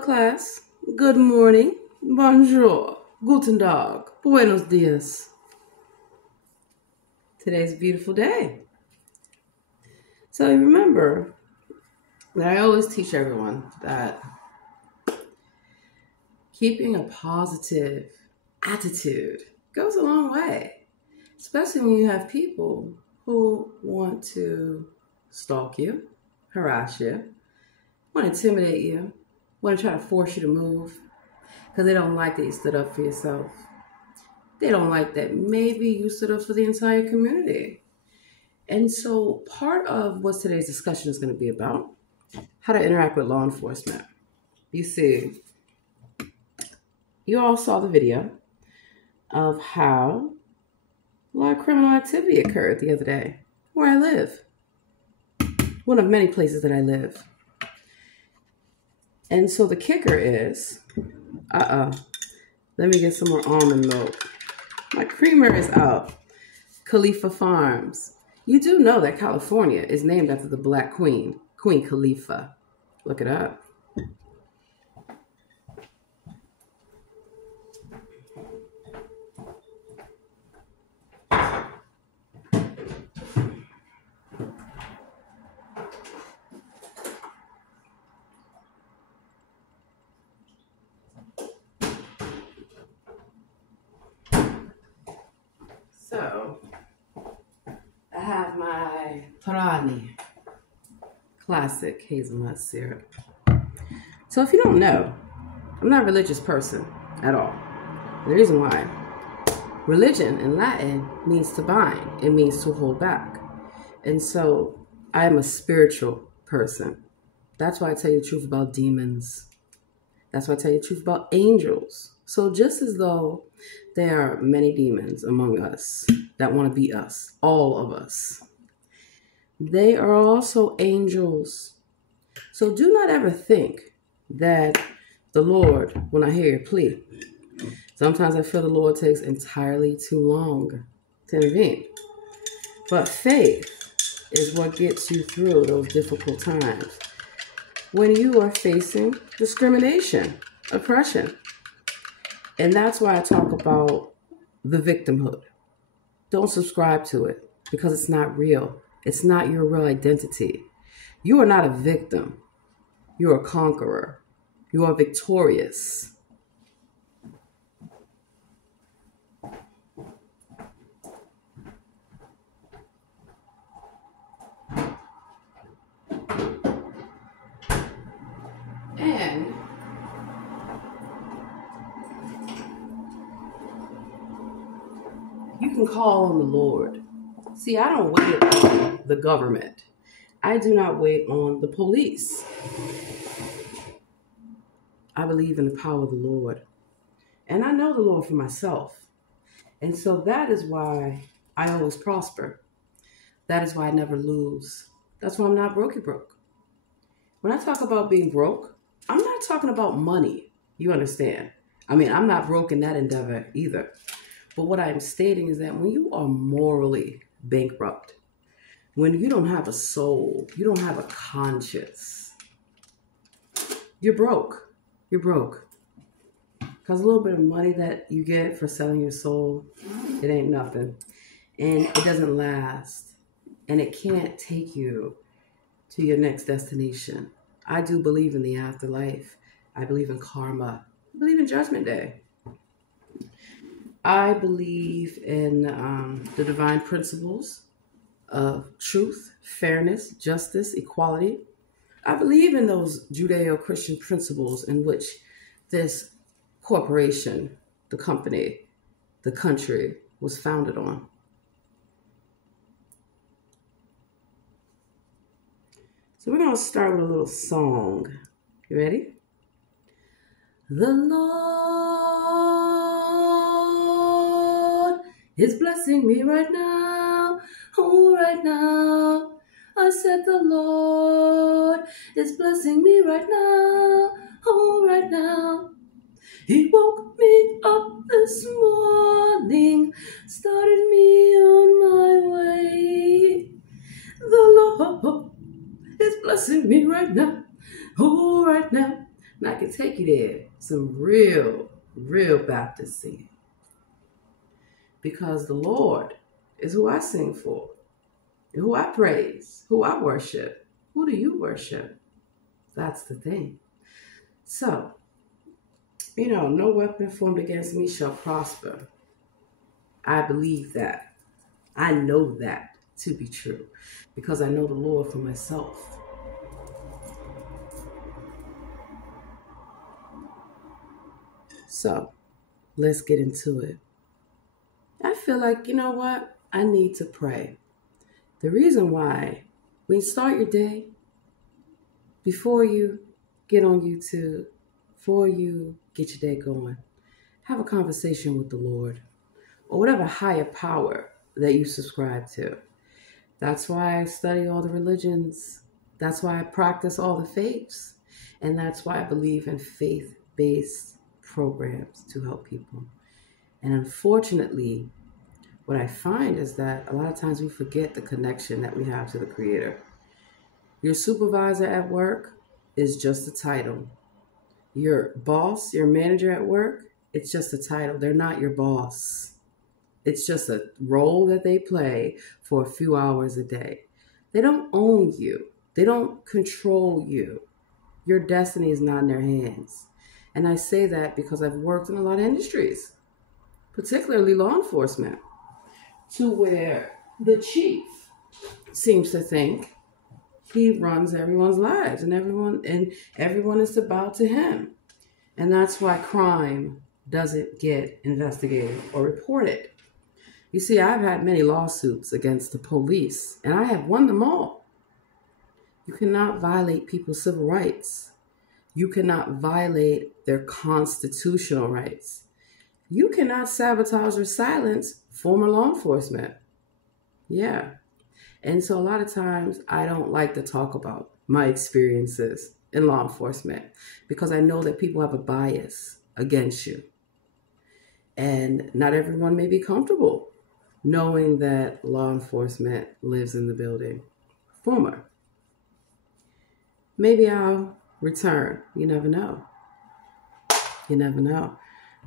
Class, good morning, bonjour, guten tag, buenos dias. Today's a beautiful day. So remember that I always teach everyone that keeping a positive attitude goes a long way, especially when you have people who want to stalk you, harass you, want to intimidate you, want to try to force you to move because they don't like that you stood up for yourself. They don't like that maybe you stood up for the entire community. And so part of what today's discussion is going to be about, how to interact with law enforcement. You see, you all saw the video of how a lot of criminal activity occurred the other day where I live. One of many places that I live. And so the kicker is, let me get some more almond milk. My creamer is out. Khalifa Farms. You do know that California is named after the Black Queen, Queen Khalifa. Look it up. So, I have my Torani classic hazelnut syrup. So if you don't know, I'm not a religious person at all. The reason why, religion in Latin means to bind. It means to hold back. And so I am a spiritual person. That's why I tell you the truth about demons. That's why I tell you the truth about angels. So just as though there are many demons among us that want to be us, all of us, they are also angels. So do not ever think that the Lord, when I hear your plea, sometimes I feel the Lord takes entirely too long to intervene. But faith is what gets you through those difficult times when you are facing discrimination, oppression. And that's why I talk about the victimhood. Don't subscribe to it because it's not real. It's not your real identity. You are not a victim. You are a conqueror. You are victorious. And you can call on the Lord. See, I don't wait on the government. I do not wait on the police. I believe in the power of the Lord. And I know the Lord for myself. And so that is why I always prosper. That is why I never lose. That's why I'm not broke. When I talk about being broke, I'm not talking about money. You understand? I mean, I'm not broke in that endeavor either. But what I'm stating is that when you are morally bankrupt, when you don't have a soul, you don't have a conscience, you're broke. You're broke. Because a little bit of money that you get for selling your soul, it ain't nothing. And it doesn't last. And it can't take you to your next destination. I do believe in the afterlife. I believe in karma. I believe in Judgment Day. I believe in the divine principles of truth, fairness, justice, equality. I believe in those Judeo-Christian principles in which this corporation, the company, the country was founded on. So we're going to start with a little song. You ready? The Lord is blessing me right now. Oh, right now. I said the Lord is blessing me right now. Oh, right now. He woke me up this morning, started me on my way. The Lord is blessing me right now. Oh, right now. And I can take you there. Some real, real Baptist singing. Because the Lord is who I sing for, who I praise, who I worship. Who do you worship? That's the thing. So, no weapon formed against me shall prosper. I believe that. I know that to be true because I know the Lord for myself. So, let's get into it. I feel like, you know what? I need to pray. The reason why, when you start your day, before you get on YouTube, before you get your day going, have a conversation with the Lord or whatever higher power that you subscribe to. That's why I study all the religions. That's why I practice all the faiths. And that's why I believe in faith-based programs to help people. And unfortunately, what I find is that a lot of times we forget the connection that we have to the Creator. Your supervisor at work is just a title. Your boss, your manager at work, it's just a title. They're not your boss. It's just a role that they play for a few hours a day. They don't own you. They don't control you. Your destiny is not in their hands. And I say that because I've worked in a lot of industries, particularly law enforcement, to where the chief seems to think he runs everyone's lives and everyone is to bow to him. And that's why crime doesn't get investigated or reported. You see, I've had many lawsuits against the police, and I have won them all. You cannot violate people's civil rights. You cannot violate their constitutional rights. You cannot sabotage or silence former law enforcement. Yeah. And so a lot of times I don't like to talk about my experiences in law enforcement because I know that people have a bias against you. And not everyone may be comfortable knowing that law enforcement lives in the building. Former. Maybe I'll return. You never know. You never know.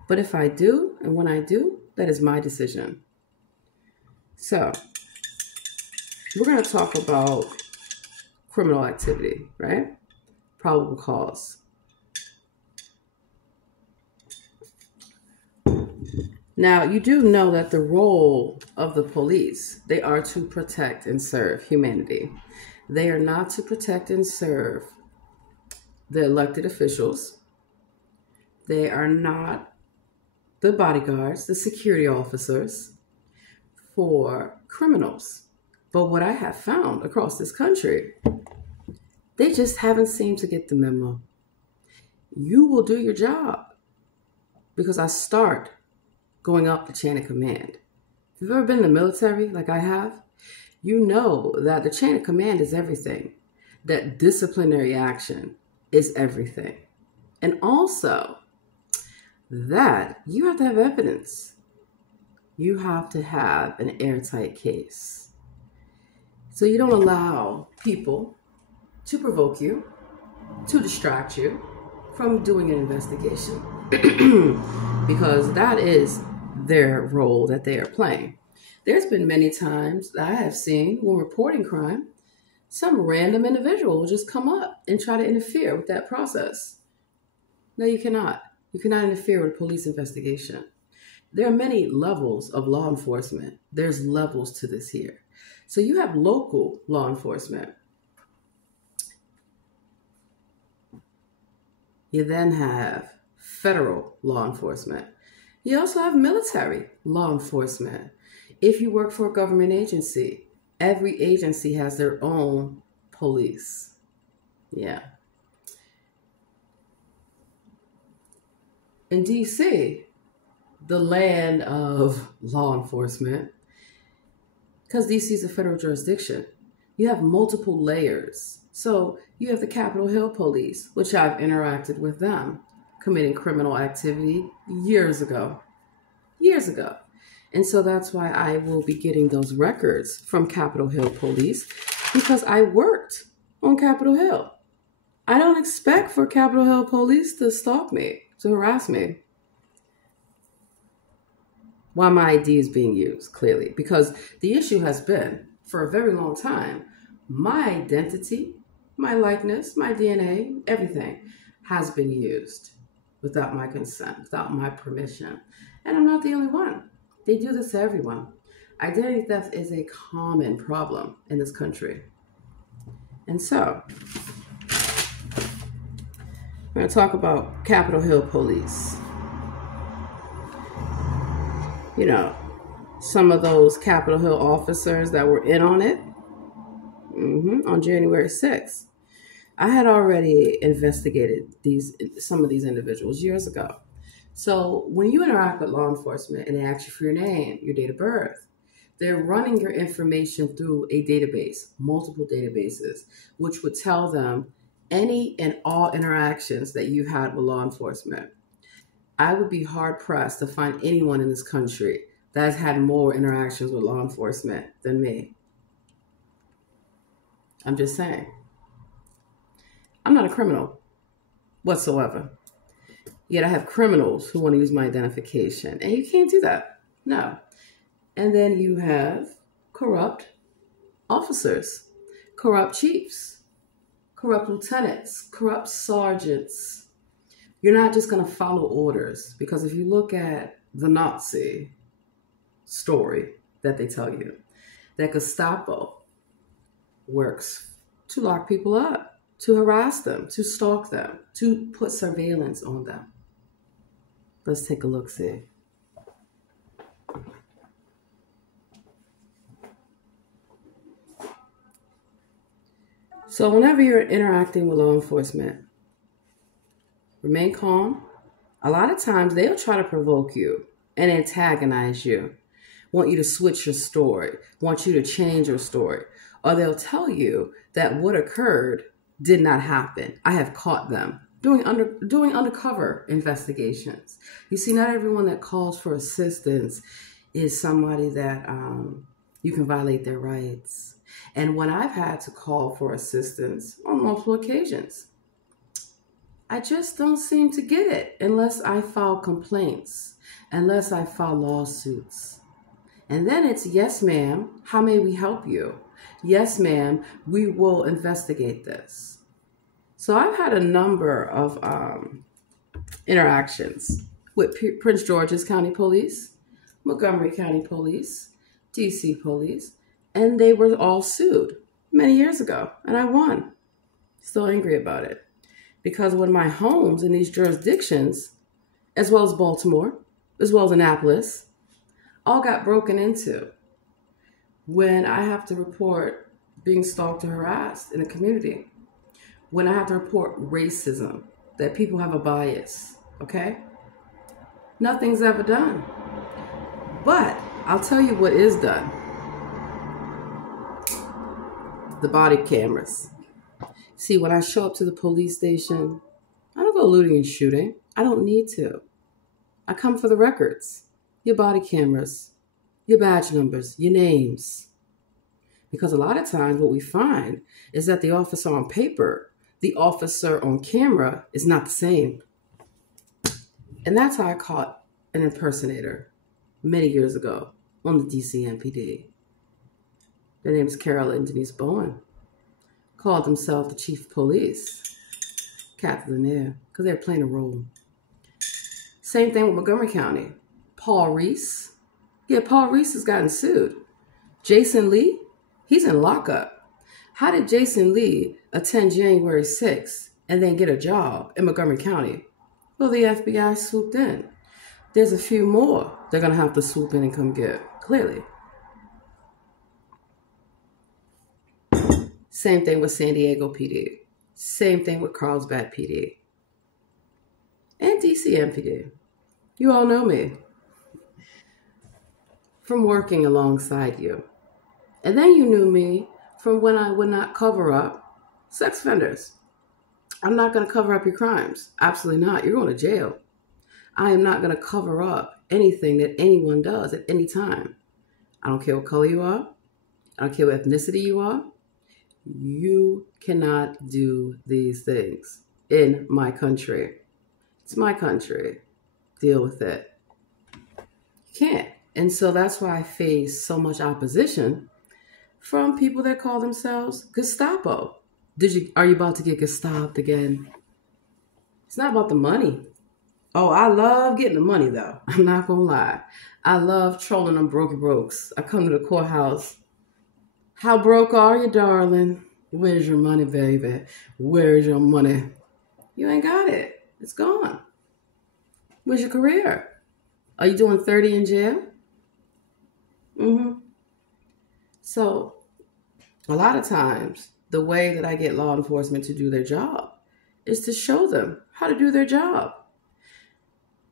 But if I do, and when I do, that is my decision. So, we're going to talk about criminal activity, right? Probable cause. Now, you do know that the role of the police, they are to protect and serve humanity. They are not to protect and serve the elected officials. They are not the bodyguards, the security officers for criminals. But what I have found across this country, they just haven't seemed to get the memo. You will do your job because I start going up the chain of command. If you've ever been in the military like I have, you know that the chain of command is everything. That disciplinary action is everything. And also that you have to have evidence. You have to have an airtight case. So you don't allow people to provoke you, to distract you from doing an investigation. Because that is their role that they are playing. There's been many times that I have seen when reporting crime, some random individual will just come up and try to interfere with that process. No, you cannot. You cannot interfere with a police investigation. There are many levels of law enforcement. There's levels to this here. So you have local law enforcement. You then have federal law enforcement. You also have military law enforcement. If you work for a government agency, every agency has their own police. Yeah. In DC, the land of law enforcement, because DC is a federal jurisdiction, you have multiple layers. So you have the Capitol Hill Police, which I've interacted with them, committing criminal activity years ago. And so that's why I will be getting those records from Capitol Hill Police, because I worked on Capitol Hill. I don't expect for Capitol Hill police to stalk me, to harass me while my ID is being used, clearly. Because the issue has been, for a very long time, my identity, my likeness, my DNA, everything has been used without my consent, without my permission. And I'm not the only one. They do this to everyone. Identity theft is a common problem in this country. And so, we're going to talk about Capitol Hill police. You know, some of those Capitol Hill officers that were in on it on January 6th. I had already investigated some of these individuals years ago. So when you interact with law enforcement and they ask you for your name, your date of birth, they're running your information through a database, multiple databases, which would tell them any and all interactions that you've had with law enforcement. I would be hard pressed to find anyone in this country that has had more interactions with law enforcement than me. I'm just saying. I'm not a criminal whatsoever. Yet I have criminals who want to use my identification. And you can't do that. No. And then you have corrupt officers, corrupt chiefs, corrupt lieutenants, corrupt sergeants. You're not just going to follow orders. Because if you look at the Nazi story that they tell you, that Gestapo works to lock people up, to harass them, to stalk them, to put surveillance on them. Let's take a look, see. So whenever you're interacting with law enforcement, remain calm. A lot of times they'll try to provoke you and antagonize you, want you to switch your story, want you to change your story. Or they'll tell you that what occurred did not happen. I have caught them doing undercover investigations. You see, not everyone that calls for assistance is somebody that you can violate their rights. And when I've had to call for assistance on multiple occasions, I just don't seem to get it unless I file complaints, unless I file lawsuits. And then it's, yes, ma'am, how may we help you? Yes, ma'am, we will investigate this. So I've had a number of interactions with Prince George's County Police, Montgomery County Police, DC Police, and they were all sued many years ago, and I won. Still angry about it. Because when my homes in these jurisdictions, as well as Baltimore, as well as Annapolis, all got broken into, when I have to report being stalked or harassed in a community, when I have to report racism, that people have a bias, okay? Nothing's ever done. But I'll tell you what is done. The body cameras. See, when I show up to the police station, I don't go looting and shooting. I don't need to. I come for the records, your body cameras, your badge numbers, your names. Because a lot of times what we find is that the officer on paper, the officer on camera is not the same. And that's how I caught an impersonator many years ago on the DC MPD. Their name is Carol and Denise Bowen. Called themselves the chief of police, Captain Lanier, because they're playing a role. Same thing with Montgomery County. Paul Reese. Yeah, Paul Reese has gotten sued. Jason Lee, he's in lockup. How did Jason Lee attend January 6th and then get a job in Montgomery County? Well, the FBI swooped in. There's a few more they're going to have to swoop in and come get, clearly. Same thing with San Diego PD. Same thing with Carlsbad PD. And DC MPD. You all know me from working alongside you. And then you knew me from when I would not cover up sex offenders. I'm not going to cover up your crimes. Absolutely not. You're going to jail. I am not going to cover up anything that anyone does at any time. I don't care what color you are. I don't care what ethnicity you are. You cannot do these things in my country. It's my country. Deal with it. You can't. And so that's why I face so much opposition from people that call themselves Gestapo. Are you about to get Gestaped again? It's not about the money. Oh, I love getting the money though. I'm not gonna lie. I love trolling them brokes. I come to the courthouse. How broke are you, darling? Where's your money, baby? Where's your money? You ain't got it. It's gone. Where's your career? Are you doing 30 in jail? So a lot of times, the way that I get law enforcement to do their job is to show them how to do their job.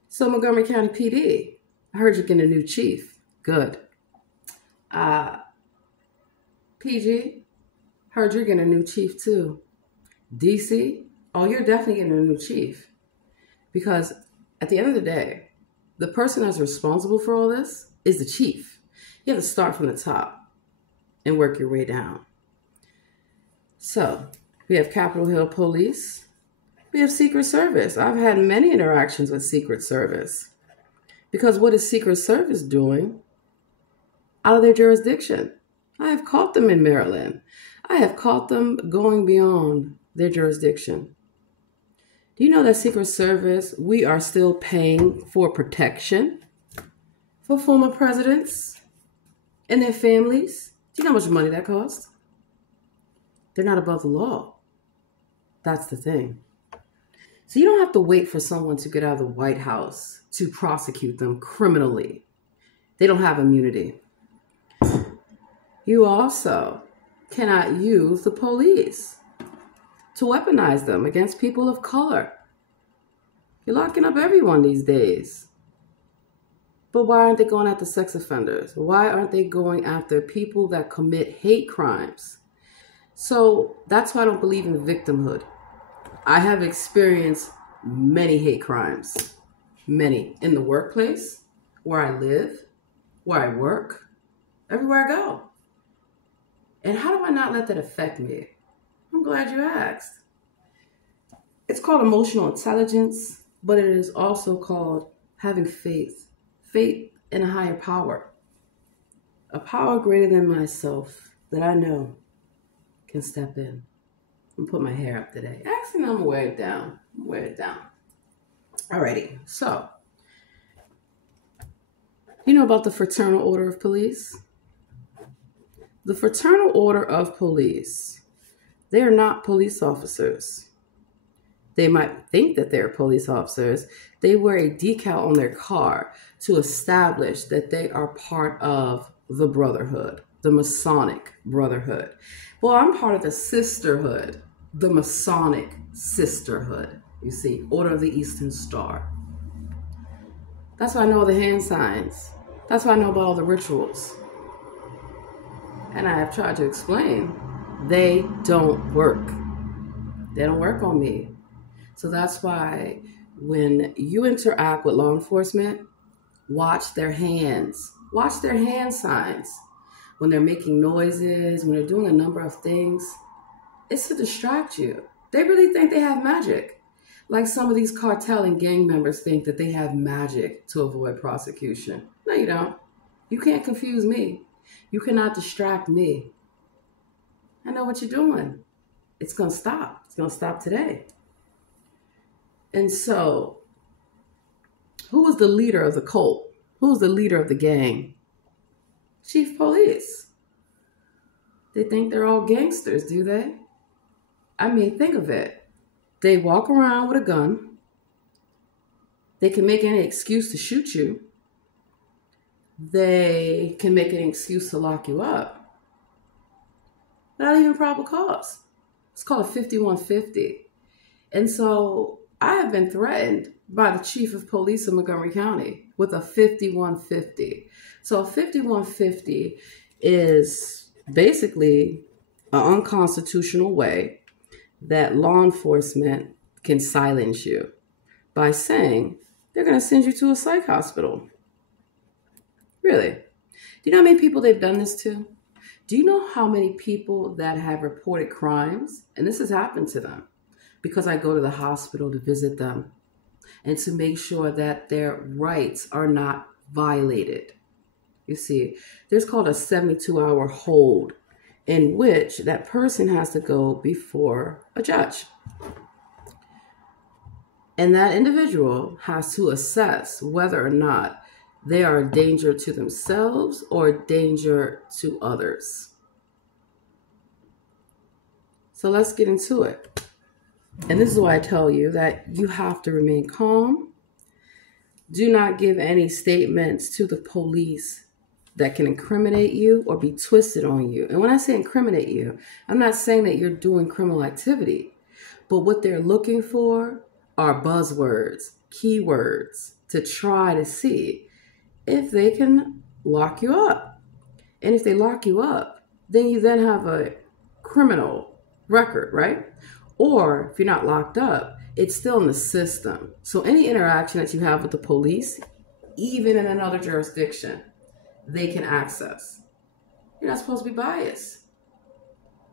So Montgomery County PD, I heard you're getting a new chief. Good. PG, heard you're getting a new chief too. DC, oh, you're definitely getting a new chief. Because at the end of the day, the person that's responsible for all this is the chief. You have to start from the top and work your way down. So we have Capitol Hill Police. We have Secret Service. I've had many interactions with Secret Service. Because what is Secret Service doing out of their jurisdiction? I have caught them in Maryland. I have caught them going beyond their jurisdiction. Do you know that Secret Service, we are still paying for protection for former presidents and their families? Do you know how much money that costs? They're not above the law. That's the thing. So you don't have to wait for someone to get out of the White House to prosecute them criminally. They don't have immunity. You also cannot use the police to weaponize them against people of color. You're locking up everyone these days. But why aren't they going after sex offenders? Why aren't they going after people that commit hate crimes? So that's why I don't believe in victimhood. I have experienced many hate crimes. Many. In the workplace, where I live, where I work, everywhere I go. And how do I not let that affect me? I'm glad you asked. It's called emotional intelligence, but it is also called having faith. Faith in a higher power. A power greater than myself that I know can step in and put my hair up today. Actually, I'm gonna wear it down. Alrighty, so you know about the Fraternal Order of Police? The Fraternal Order of Police, they are not police officers. They might think that they're police officers. They wear a decal on their car to establish that they are part of the Brotherhood, the Masonic Brotherhood. Well, I'm part of the Sisterhood, the Masonic Sisterhood. You see, Order of the Eastern Star. That's why I know all the hand signs. That's why I know about all the rituals. And I have tried to explain, they don't work. They don't work on me. So that's why when you interact with law enforcement, watch their hands. Watch their hand signs. When they're making noises, when they're doing a number of things, it's to distract you. They really think they have magic. Like some of these cartel and gang members think that they have magic to avoid prosecution. No, you don't. You can't confuse me. You cannot distract me. I know what you're doing. It's going to stop. It's going to stop today. And so, who was the leader of the cult? Who was the leader of the gang? Chief Police. They think they're all gangsters, do they? I mean, think of it. They walk around with a gun. They can make any excuse to shoot you. They can make an excuse to lock you up. Not even probable cause. It's called a 5150. And so I have been threatened by the chief of police of Montgomery County with a 5150. So a 5150 is basically an unconstitutional way that law enforcement can silence you by saying they're going to send you to a psych hospital. Really? Do you know how many people they've done this to? Do you know how many people that have reported crimes? And this has happened to them because I go to the hospital to visit them and to make sure that their rights are not violated. You see, there's called a 72-hour hold in which that person has to go before a judge. And that individual has to assess whether or not they are a danger to themselves or a danger to others. So let's get into it. And this is why I tell you that you have to remain calm. Do not give any statements to the police that can incriminate you or be twisted on you. And when I say incriminate you, I'm not saying that you're doing criminal activity, but what they're looking for are buzzwords, keywords to try to see if they can lock you up. And if they lock you up, then you then have a criminal record, right? Or if you're not locked up, it's still in the system. So any interaction that you have with the police, even in another jurisdiction, they can access. You're not supposed to be biased.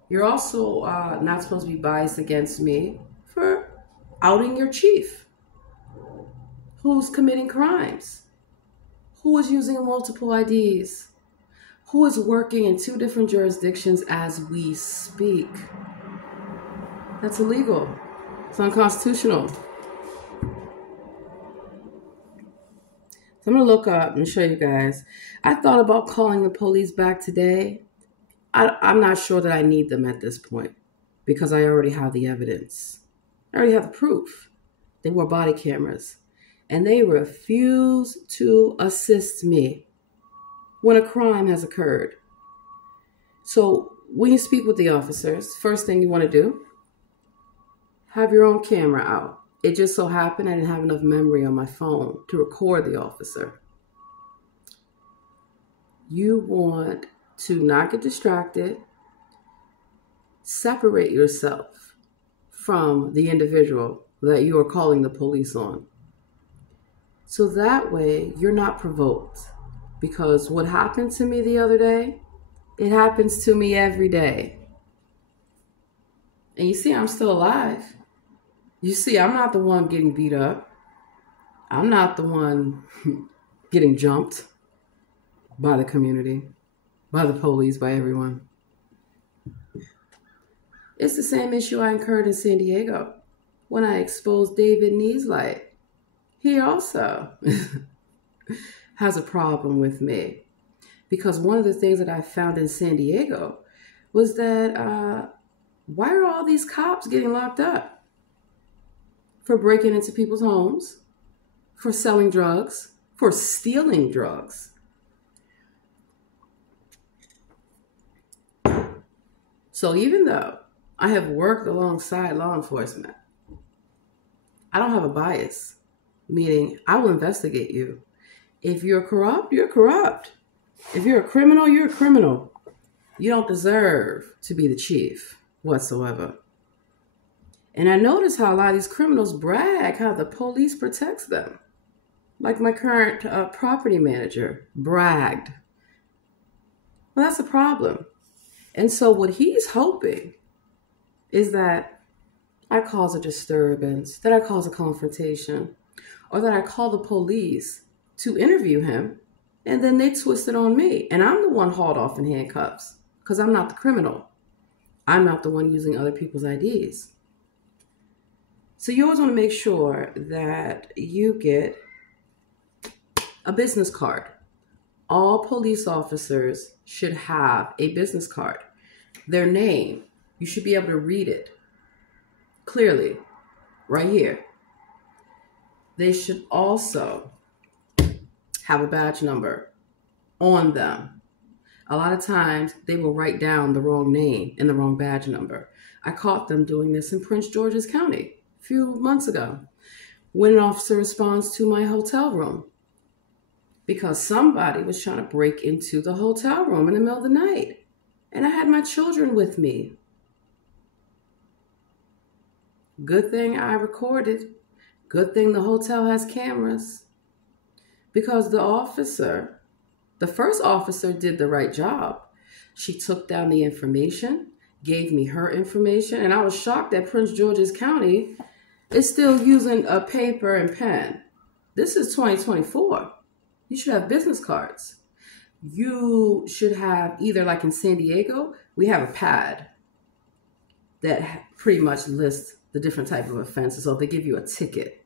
You're also not supposed to be biased against me for outing your chief, who's committing crimes, who is using multiple IDs, who is working in 2 different jurisdictions as we speak. That's illegal. It's unconstitutional. So I'm going to look up and show you guys. I thought about calling the police back today. I'm not sure that I need them at this point because I already have the evidence. I already have the proof. They wore body cameras and they refuse to assist me when a crime has occurred. So when you speak with the officers, first thing you want to do, have your own camera out. It just so happened I didn't have enough memory on my phone to record the officer. You want to not get distracted. Separate yourself from the individual that you are calling the police on. So that way you're not provoked. Because what happened to me the other day, it happens to me every day. And you see, I'm still alive. You see, I'm not the one getting beat up. I'm not the one getting jumped by the community, by the police, by everyone. It's the same issue I incurred in San Diego when I exposed David Neeslight. He also has a problem with me because one of the things that I found in San Diego was that why are all these cops getting locked up? For breaking into people's homes, for selling drugs, for stealing drugs. So even though I have worked alongside law enforcement, I don't have a bias, meaning I will investigate you. If you're corrupt, you're corrupt. If you're a criminal, you're a criminal. You don't deserve to be the chief whatsoever. And I notice how a lot of these criminals brag how the police protects them. Like my current property manager bragged. Well, that's a problem. And so what he's hoping is that I cause a disturbance, that I cause a confrontation, or that I call the police to interview him, and then they twist it on me. And I'm the one hauled off in handcuffs because I'm not the criminal. I'm not the one using other people's IDs. So you always want to make sure that you get a business card. All police officers should have a business card. Their name, you should be able to read it clearly right here. They should also have a badge number on them. A lot of times they will write down the wrong name and the wrong badge number. I caught them doing this in Prince George's County a few months ago when an officer responds to my hotel room because somebody was trying to break into the hotel room in the middle of the night. And I had my children with me. Good thing I recorded. Good thing the hotel has cameras. Because the first officer did the right job. She took down the information, gave me her information, and I was shocked that Prince George's County is still using a paper and pen. This is 2024. You should have business cards. You should have either, like in San Diego, we have a pad that pretty much lists the different type of offenses. So they give you a ticket.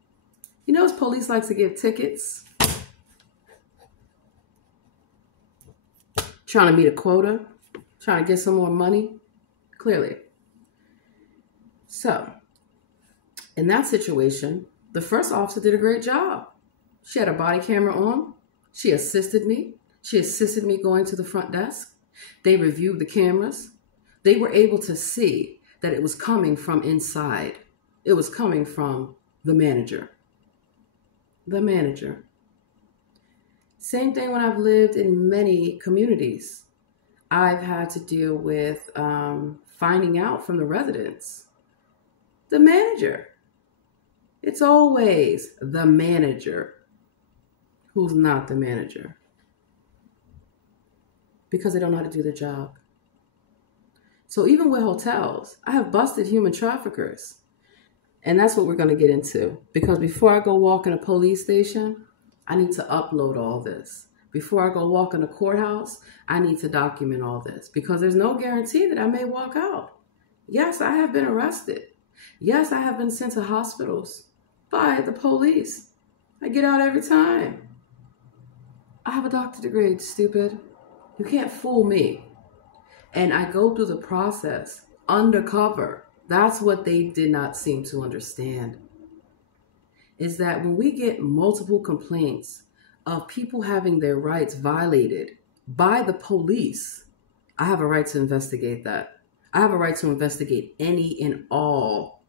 You know, police likes to give tickets. Trying to meet a quota, trying to get some more money, clearly. So, in that situation, the first officer did a great job. She had a body camera on. She assisted me. She assisted me going to the front desk. They reviewed the cameras. They were able to see that it was coming from inside. It was coming from the manager. The manager. Same thing when I've lived in many communities. I've had to deal with finding out from the residents. The manager. It's always the manager who's not the manager. Because they don't know how to do their job. So even with hotels, I have busted human traffickers. And that's what we're going to get into. Because before I go walk in a police station, I need to upload all this. Before I go walk in a courthouse, I need to document all this. Because there's no guarantee that I may walk out. Yes, I have been arrested. Yes, I have been sent to hospitals by the police. I get out every time. I have a doctorate degree, stupid. You can't fool me. And I go through the process undercover. That's what they did not seem to understand. Is that when we get multiple complaints of people having their rights violated by the police, I have a right to investigate that. I have a right to investigate any and all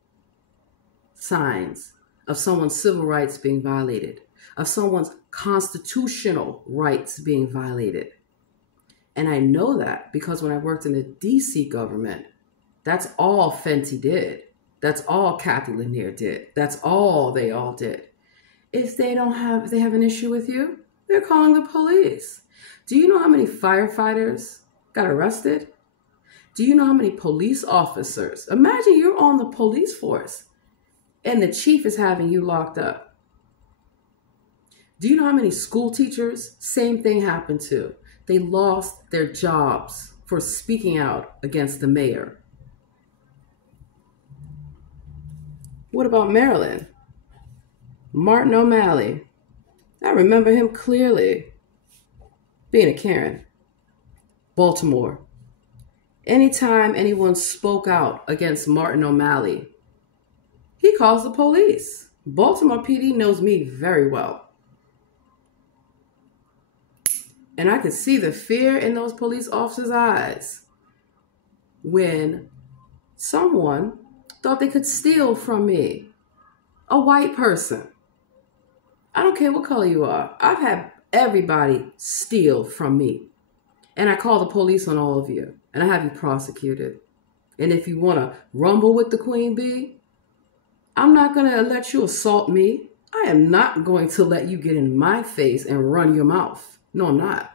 signs of someone's civil rights being violated, of someone's constitutional rights being violated. And I know that because when I worked in the DC government, that's all Fenty did. That's all Kathy Lanier did. That's all they all did. If they have an issue with you, they're calling the police. Do you know how many firefighters got arrested? Do you know how many police officers? Imagine you're on the police force and the chief is having you locked up. Do you know how many school teachers? Same thing happened to. They lost their jobs for speaking out against the mayor. What about Maryland? Martin O'Malley. I remember him clearly being a Karen. Baltimore. Anytime anyone spoke out against Martin O'Malley, he calls the police. Baltimore PD knows me very well. And I could see the fear in those police officers' eyes when someone thought they could steal from me. A white person. I don't care what color you are. I've had everybody steal from me. And I call the police on all of you. And I have you prosecuted. And if you want to rumble with the queen bee, I'm not going to let you assault me. I am not going to let you get in my face and run your mouth. No, I'm not.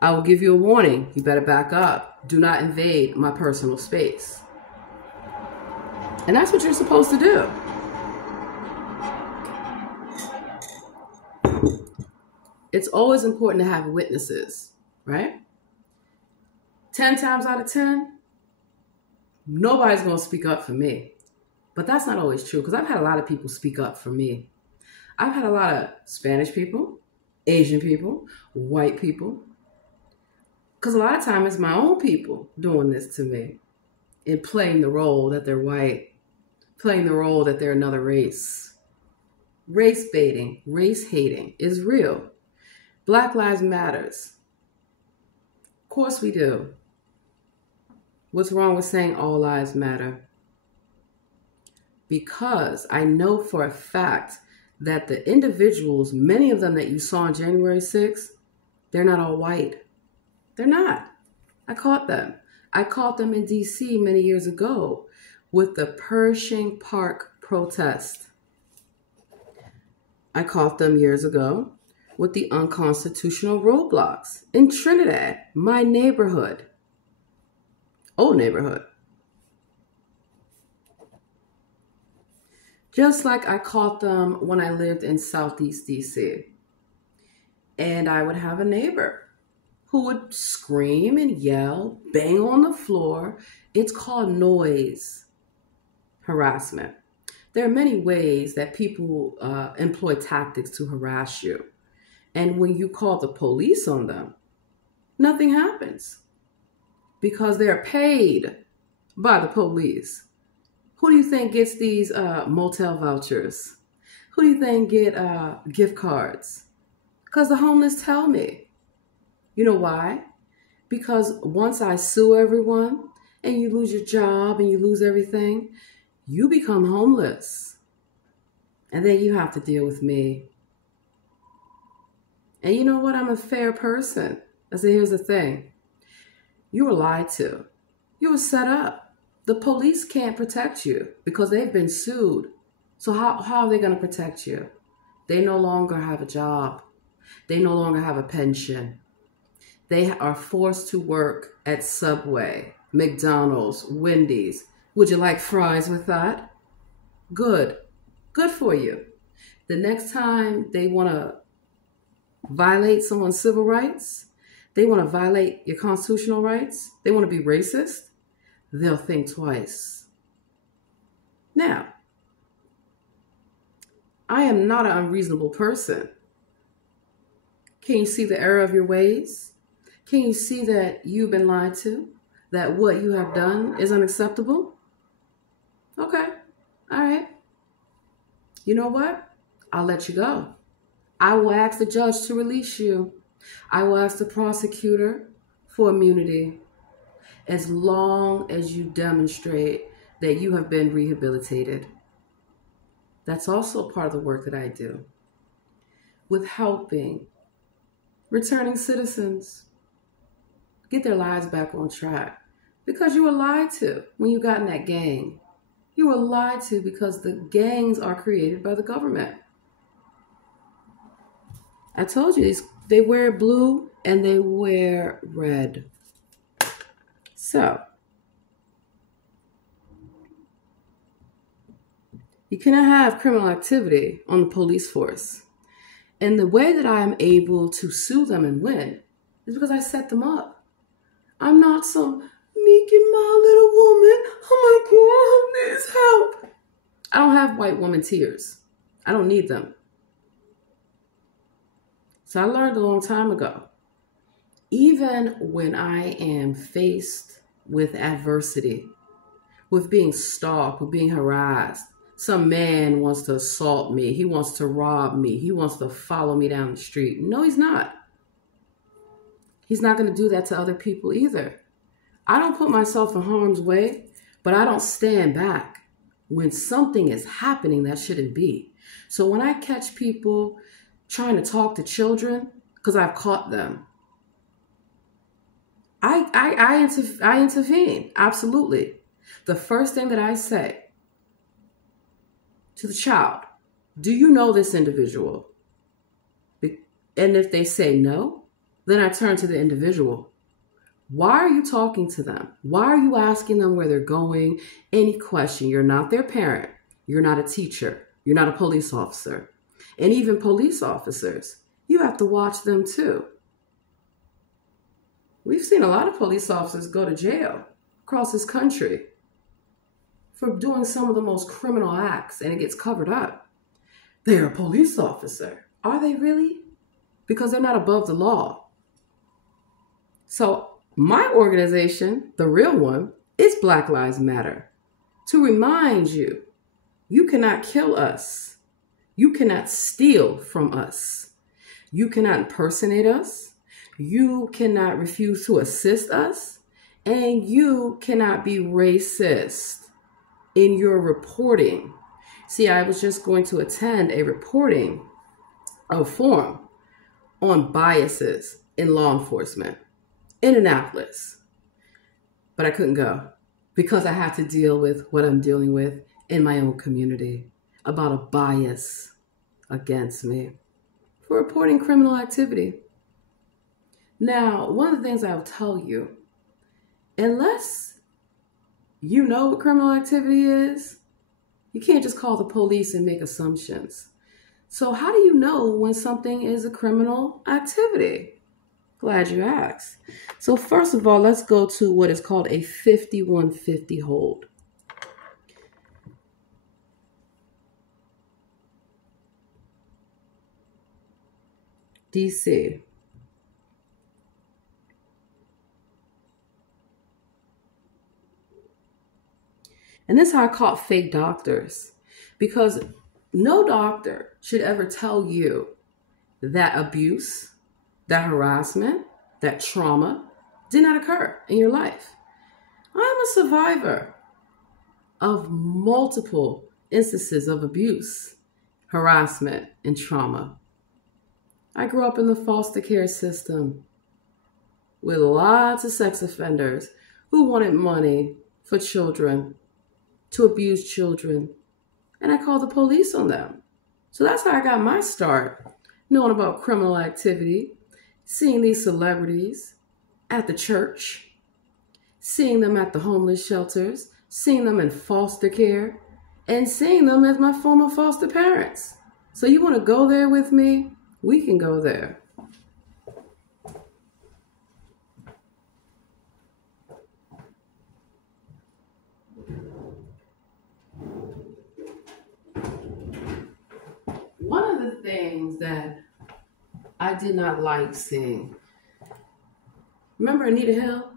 I will give you a warning. You better back up. Do not invade my personal space. And that's what you're supposed to do. It's always important to have witnesses, right? 10 times out of 10, nobody's going to speak up for me. But that's not always true because I've had a lot of people speak up for me. I've had a lot of Spanish people, Asian people, white people. Because a lot of times it's my own people doing this to me and playing the role that they're white, playing the role that they're another race. Race baiting, race hating is real. Black Lives Matters. Of course we do. What's wrong with saying all lives matter? Because I know for a fact that the individuals, many of them that you saw on January 6th, they're not all white. They're not. I caught them. I caught them in DC many years ago with the Pershing Park protest. I caught them years ago with the unconstitutional roadblocks in Trinidad, my neighborhood. old neighborhood. Just like I caught them when I lived in Southeast DC. And I would have a neighbor who would scream and yell, bang on the floor. It's called noise harassment. There are many ways that people employ tactics to harass you. And when you call the police on them, nothing happens because they're paid by the police. Who do you think gets these motel vouchers? Who do you think get gift cards? Because the homeless tell me. You know why? Because once I sue everyone and you lose your job and you lose everything, you become homeless. And then you have to deal with me. And you know what? I'm a fair person. I say, here's the thing. You were lied to. You were set up. The police can't protect you because they've been sued. So how are they going to protect you? They no longer have a job. They no longer have a pension. They are forced to work at Subway, McDonald's, Wendy's. Would you like fries with that? Good. Good for you. The next time they want to violate someone's civil rights, they want to violate your constitutional rights, they want to be racist, they'll think twice. Now, I am not an unreasonable person. Can you see the error of your ways? Can you see that you've been lied to? That what you have done is unacceptable? Okay. All right. You know what? I'll let you go. I will ask the judge to release you. I will ask the prosecutor for immunity as long as you demonstrate that you have been rehabilitated. That's also part of the work that I do with helping returning citizens get their lives back on track because you were lied to when you got in that gang. You were lied to because the gangs are created by the government. I told you, they wear blue and they wear red. So, you cannot have criminal activity on the police force. And the way that I am able to sue them and win is because I set them up. I'm not some meek and mild little woman. Oh my God, please help. I don't have white woman tears. I don't need them. So I learned a long time ago, even when I am faced with adversity, with being stalked, with being harassed, some man wants to assault me, he wants to rob me, he wants to follow me down the street. No, he's not. He's not going to do that to other people either. I don't put myself in harm's way, but I don't stand back when something is happening that shouldn't be. So when I catch people trying to talk to children, because I've caught them, I intervene, absolutely. The first thing that I say to the child, do you know this individual? And if they say no, then I turn to the individual. Why are you talking to them? Why are you asking them where they're going? Any question. You're not their parent. You're not a teacher. You're not a police officer. And even police officers, you have to watch them too. We've seen a lot of police officers go to jail across this country for doing some of the most criminal acts, and it gets covered up. They're a police officer. Are they really? Because they're not above the law. So my organization, the real one, is Black Lives Matter. To remind you, you cannot kill us. You cannot steal from us. You cannot impersonate us. You cannot refuse to assist us. And you cannot be racist in your reporting. See, I was just going to attend a reporting forum on biases in law enforcement in Annapolis. But I couldn't go because I had to deal with what I'm dealing with in my own community about a bias against me for reporting criminal activity. Now, one of the things I'll tell you, unless You know what criminal activity is? You can't just call the police and make assumptions. So how do you know when something is a criminal activity? Glad you asked. So first of all, let's go to what is called a 5150 hold. DC. And this is how I caught fake doctors, because no doctor should ever tell you that abuse, that harassment, that trauma did not occur in your life. I'm a survivor of multiple instances of abuse, harassment, and trauma. I grew up in the foster care system with lots of sex offenders who wanted money for children, to abuse children, and I called the police on them. So that's how I got my start, knowing about criminal activity, seeing these celebrities at the church, seeing them at the homeless shelters, seeing them in foster care, and seeing them as my former foster parents. So you want to go there with me? We can go there. One of the things that I did not like seeing, remember Anita Hill?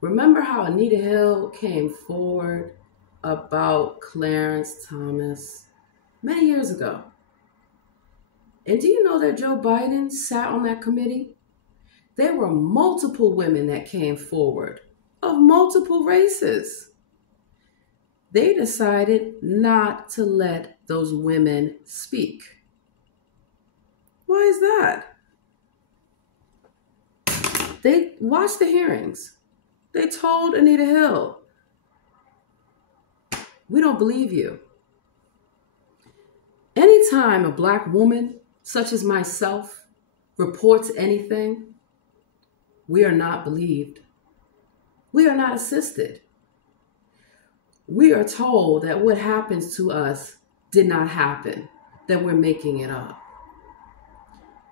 Remember how Anita Hill came forward about Clarence Thomas many years ago? And do you know that Joe Biden sat on that committee? There were multiple women that came forward of multiple races. They decided not to let those women speak. Why is that? They watched the hearings. They told Anita Hill, we don't believe you. Anytime a Black woman, such as myself, reports anything, we are not believed. We are not assisted. We are told that what happens to us did not happen, that we're making it up.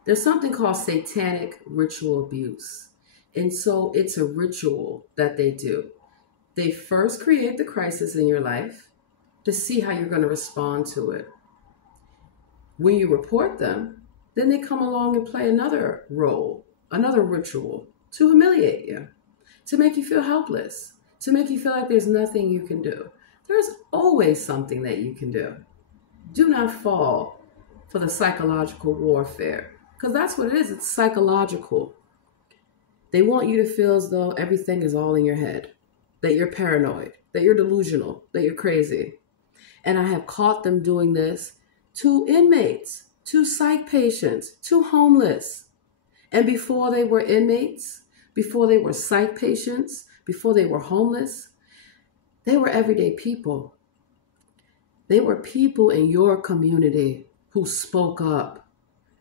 There's something called satanic ritual abuse. And so it's a ritual that they do. They first create the crisis in your life to see how you're going to respond to it. When you report them, then they come along and play another role, another ritual to humiliate you, to make you feel helpless, to make you feel like there's nothing you can do. There's always something that you can do. Do not fall for the psychological warfare, because that's what it is. It's psychological. They want you to feel as though everything is all in your head, that you're paranoid, that you're delusional, that you're crazy. And I have caught them doing this to inmates, to psych patients, to homeless. And before they were inmates, before they were psych patients, before they were homeless, they were everyday people. They were people in your community who spoke up.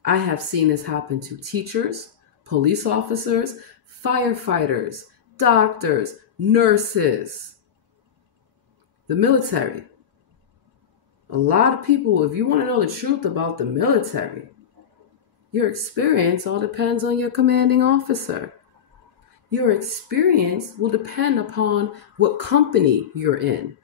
I have seen this happen to teachers, police officers, firefighters, doctors, nurses, the military. A lot of people, if you want to know the truth about the military, your experience all depends on your commanding officer. Your experience will depend upon what company you're in.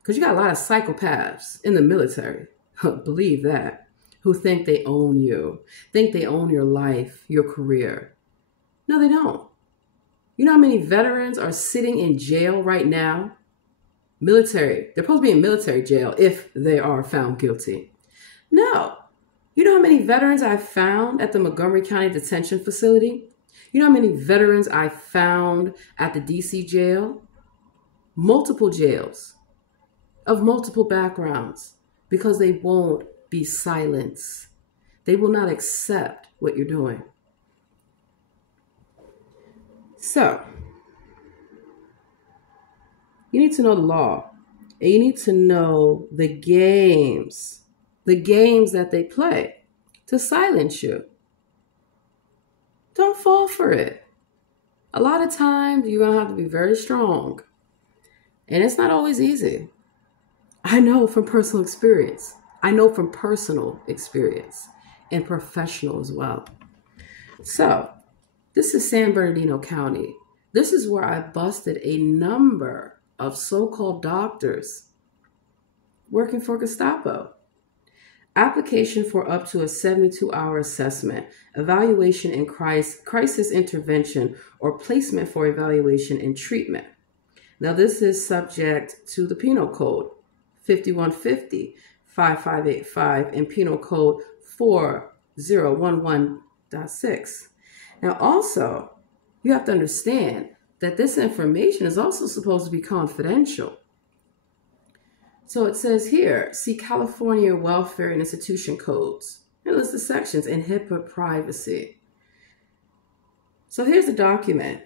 Because you got a lot of psychopaths in the military, believe that, who think they own you, think they own your life, your career. No, they don't. You know how many veterans are sitting in jail right now? Military. They're supposed to be in military jail if they are found guilty. No. You know how many veterans I found at the Montgomery County Detention Facility? You know how many veterans I found at the DC jail? Multiple jails of multiple backgrounds, because they won't be silenced. They will not accept what you're doing. So, you need to know the law, and you need to know the games that they play to silence you. Don't fall for it. A lot of times, you're going to have to be very strong. And it's not always easy. I know from personal experience. And professional as well. So this is San Bernardino County. This is where I busted a number of so-called doctors working for Gestapo. Application for up to a 72-hour assessment, evaluation and crisis intervention, or placement for evaluation and treatment. Now, this is subject to the Penal Code 5150, 5585, and Penal Code 4011.6. Now, also, you have to understand that this information is also supposed to be confidential. So it says here, see California Welfare and Institution Codes. It lists the sections and HIPAA privacy. So here's the document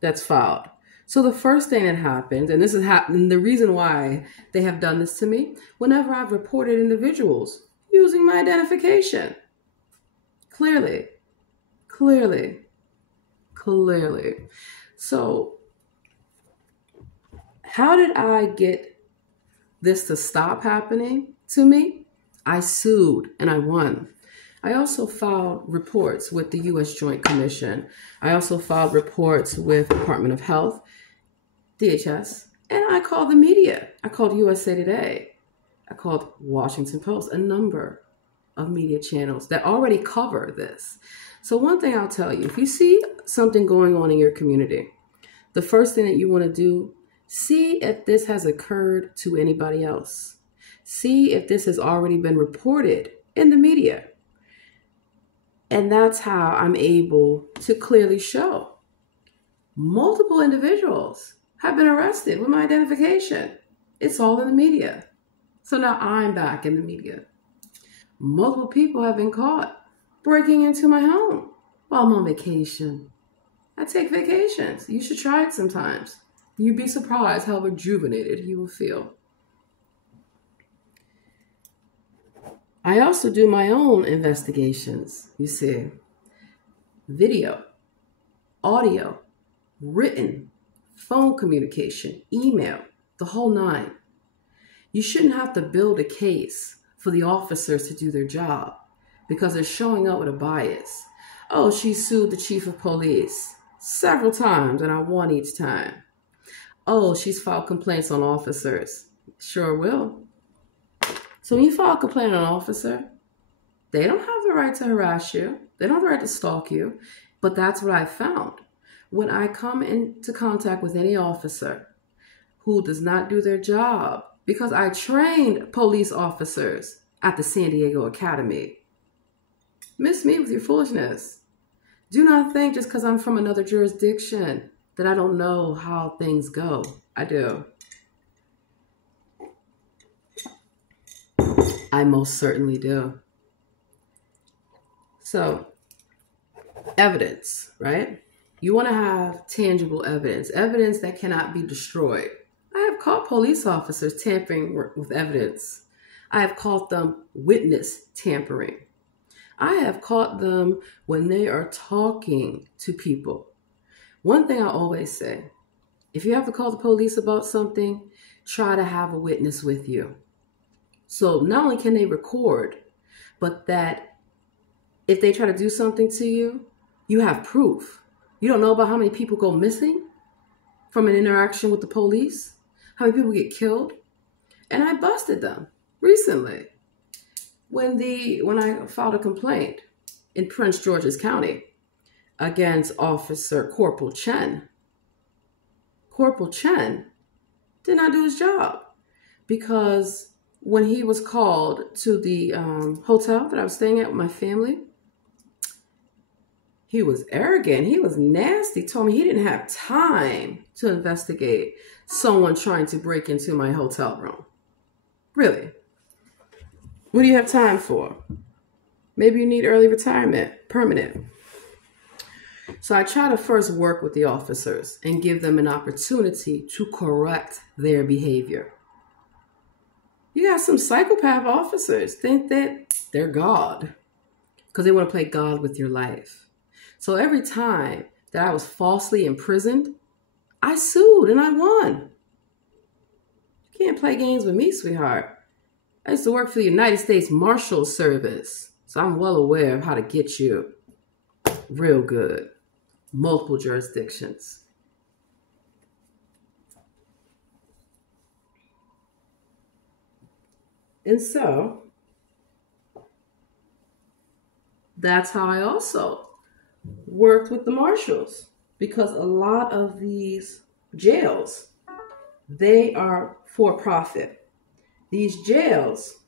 that's filed. So the first thing that happened, and this is the reason why they have done this to me, whenever I've reported individuals using my identification. Clearly. So how did I get this to stop happening to me? I sued and I won. I also filed reports with the U.S. Joint Commission. I also filed reports with Department of Health, DHS, and I called the media. I called USA Today. I called Washington Post, a number of media channels that already cover this. So one thing I'll tell you, if you see something going on in your community, the first thing that you want to do, see if this has occurred to anybody else. See if this has already been reported in the media. And that's how I'm able to clearly show multiple individuals have been arrested with my identification. It's all in the media. So now I'm back in the media. Multiple people have been caught breaking into my home while I'm on vacation. I take vacations. You should try it sometimes. You'd be surprised how rejuvenated you will feel. I also do my own investigations, you see. Video, audio, written, phone communication, email, the whole nine. You shouldn't have to build a case for the officers to do their job because they're showing up with a bias. Oh, she sued the chief of police several times and I won each time. Oh, she's filed complaints on officers. Sure will. So when you file a complaint on an officer, they don't have the right to harass you. They don't have the right to stalk you. But that's what I found. When I come into contact with any officer who does not do their job, because I trained police officers at the San Diego Academy. Miss me with your foolishness. Do not think just because I'm from another jurisdiction that I don't know how things go. I do. I most certainly do. So, evidence, right? You want to have tangible evidence, evidence that cannot be destroyed. I have caught police officers tampering with evidence. I have caught them witness tampering. I have caught them when they are talking to people. One thing I always say, if you have to call the police about something, try to have a witness with you. So not only can they record, but that if they try to do something to you, you have proof. You don't know about how many people go missing from an interaction with the police, how many people get killed. And I busted them recently when I filed a complaint in Prince George's County against Officer Corporal Chen. Corporal Chen did not do his job because when he was called to the hotel that I was staying at with my family, he was arrogant. He was nasty. Told me he didn't have time to investigate someone trying to break into my hotel room. Really? What do you have time for? Maybe you need early retirement, permanent. So I try to first work with the officers and give them an opportunity to correct their behavior. You got some psychopath officers think that they're God because they want to play God with your life. So every time that I was falsely imprisoned, I sued and I won. Can't play games with me, sweetheart. I used to work for the United States Marshal Service, so I'm well aware of how to get you real good. Multiple jurisdictions. And so, that's how I also worked with the marshals, because a lot of these jails, they are for profit. These jails,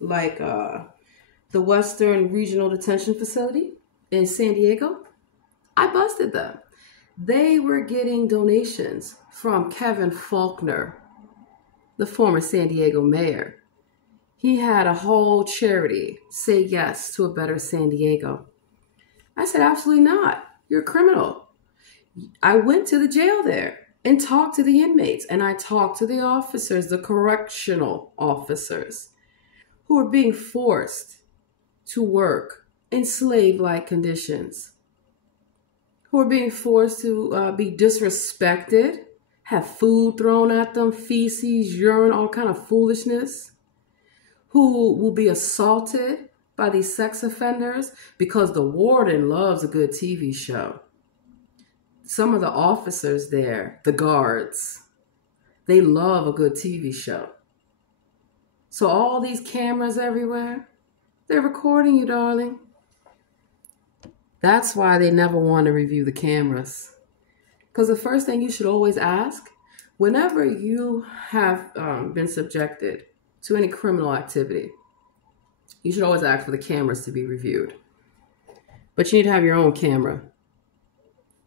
like the Western Regional Detention Facility in San Diego, I busted them. They were getting donations from Kevin Faulconer, the former San Diego mayor. He had a whole charity, Say Yes to a Better San Diego. I said, absolutely not. You're a criminal. I went to the jail there and talked to the inmates, and I talked to the officers, the correctional officers, who were being forced to work in slave-like conditions, who were being forced to be disrespected, have food thrown at them, feces, urine, all kind of foolishness, who will be assaulted by these sex offenders because the warden loves a good TV show. Some of the officers there, the guards, they love a good TV show. So all these cameras everywhere, they're recording you, darling. That's why they never want to review the cameras. Because the first thing you should always ask, whenever you have been subjected to any criminal activity, you should always ask for the cameras to be reviewed. But you need to have your own camera.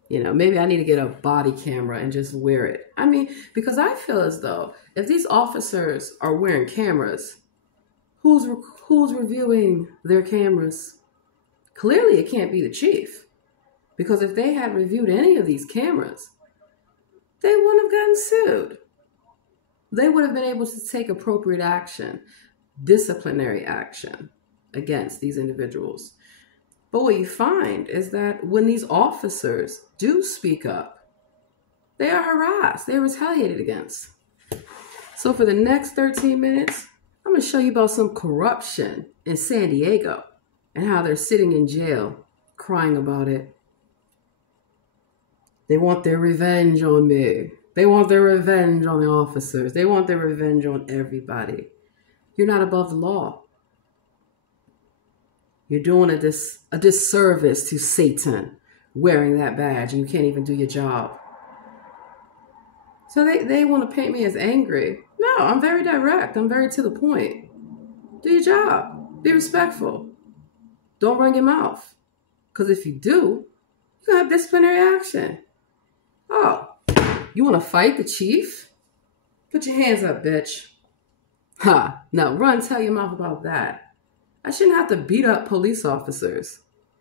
You know, maybe I need to get a body camera and just wear it. I mean, because I feel as though if these officers are wearing cameras, who's reviewing their cameras? Clearly, it can't be the chief. Because if they had reviewed any of these cameras, they wouldn't have gotten sued. They would have been able to take appropriate action, disciplinary action against these individuals. But what you find is that when these officers do speak up, they are harassed, they are retaliated against. So for the next 13 minutes, I'm going to show you about some corruption in San Diego and how they're sitting in jail crying about it. They want their revenge on me. They want their revenge on the officers. They want their revenge on everybody. You're not above the law. You're doing a disservice to Satan wearing that badge, and you can't even do your job. So they want to paint me as angry. No, I'm very direct. I'm very to the point. Do your job. Be respectful. Don't run your mouth. Because if you do, you're going to have disciplinary action. Oh, you want to fight the chief? Put your hands up, bitch. Ha, now run, tell your mouth about that. I shouldn't have to beat up police officers